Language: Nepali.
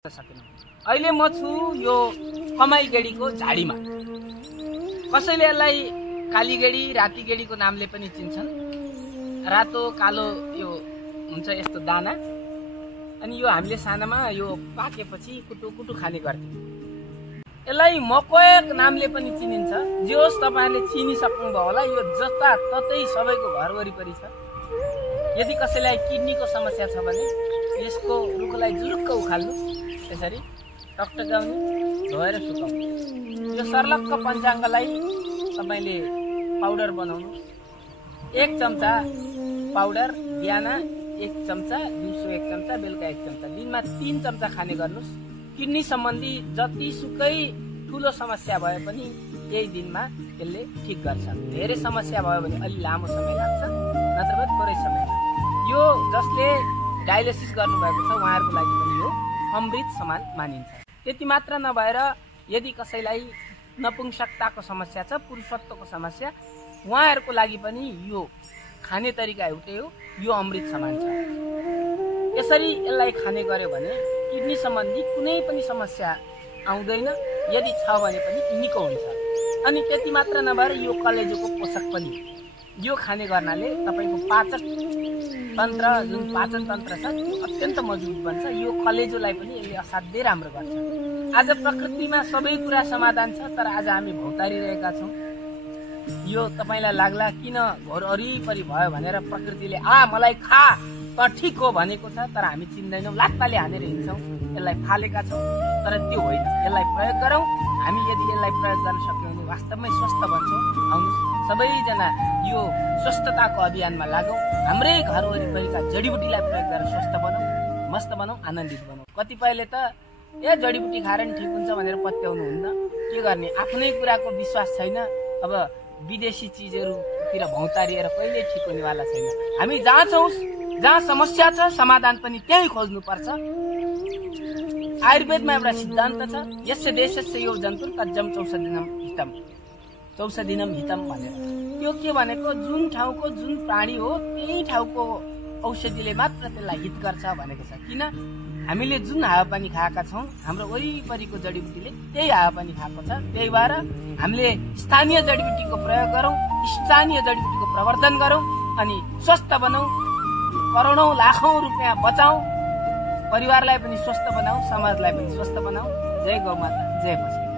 सकेनौं। अहिले म छु यो कमाई गेडीको झाडीमा। कसैले यसलाई काली गेडी, राती गेडीको नामले पनि चिन्छन्। रातो कालो यो हुन्छ यस्तो दाना, अनि यो हामीले सानामा यो पाकेपछि कुटु कुटु खाने गर्थ्यौं। यसलाई मकैक नामले पनि चिनिन्छ। जे होस् तपाईहरुले चिनिसक्नुभयो होला। यो जता ततै सबैको घर वरिपरि छ। यदि कसैलाई किडनीको समस्या छ भने यसको रुखलाई जुरुक्क उखाल्नु, यसरी टकटकाउने, धोएर सुकाउनु। यो सर्लक्क पञ्चाङ्गलाई तपाईले पाउडर बनाउनु। 1 चम्चा पाउडर बिहान 1 चम्चा, दिउँसो 1 चम्चा, बेलुका 1 चम्चा, दिनमा 3 चम्चा खाने गर्नुस्। किडनी सम्बन्धी जतिसुकै ठूलो समस्या भए पनि यही दिनमा यसले ठीक गर्छ। धेरै समस्या भयो भने अलि लामो समय लाग्छ, नत्र थोरै समय लाग्छ। यो जसले डायलिसिस गर्नुभएको छ उहाँहरुको लागि पनि यो अमृत समान मानिन्छ। त्यति मात्र नभएर यदि कसैलाई नपुंसकताको समस्या छ, पुरुषत्वको समस्या, उहाँहरुको लागि पनि यो खाने तरिका एउटै हो, यो अमृत समान छ। यसरी यसलाई खाने गर्यो भने किडनी सम्बन्धी कुनै पनि समस्या आउँदैन, यदि छ भने पनि निको हुन्छ। अनि त्यति मात्र नभएर यो कलेजोको पोषक पनि। यो खाने गर्नाले तपाईको पाचन तन्त्र, जुन पाचन तन्त्र छ त्यो अत्यन्त मजबुत बन्छ। यो कलेजोलाई पनि यसले असाध्यै राम्रो गर्छ। आज प्रकृतिमा सबै कुरा समाधान छ, तर आज हामी भौतारिरहेका छौं। यो तपाईलाई लाग्ला किन घर वरिपरि भयो भनेर प्रकृतिले मलाई खा त ठीक हो भनेको छ, तर हामी चिन्दैनौं, लात्ताले हानेर हिँड्छौं, यसलाई फालेका छौं। तर त्यो होइन, यसलाई प्रयोग गरौँ। हामी यदि यसलाई प्रयोग गर्न सक्यौं भने वास्तवमै स्वस्थ बन्छौं। आउनुस् सबैजना यो स्वस्थताको अभियानमा लागौं। हाम्रै घर वरिपरिका जडीबुटीलाई प्रयोग गरेर स्वस्थ बनौं, मस्त बनौं, आनन्दित बनौं। कतिपयले त जडीबुटी खाएर नि ठीक हुन्छ भनेर पत्याउनु हुन्न। के गर्ने, आफ्नै कुराको विश्वास छैन। अब विदेशी चीजहरुतिर भौतारिएर कहिले ठीक हुनेवाला छैन। हामी जहाँ छौं, जहाँ समस्या छ समाधान पनि त्यही खोज्नु पर्छ। आयुर्वेदमा एउटा सिद्धान्त छ, यस्य देशस्य यो जन्तु तज्जम चौषधिनम हितम, चौषधिनम हितम भनेर। त्यो के भनेको, जुन ठाउँको जुन प्राणी हो त्यही ठाउँको औषधिले मात्र त्यसलाई हित गर्छ भनेको छ। किन, हामीले जुन हावापानी खाएका छौं, हाम्रो वरिपरिको जडीबुटीले त्यही हावापानी खाएको छ। त्यही भएर हामीले स्थानीय जडीबुटीको प्रयोग गरौं, स्थानीय जडीबुटीको प्रवर्धन गरौं, अनि स्वस्थ बनौं, करोडौं लाखौं रुपैयाँ बचाऊ, परिवारलाई पनि स्वस्थ बनाऊ, समाजलाई पनि स्वस्थ बनाऊ। जय गौमाता, जय बस्ती।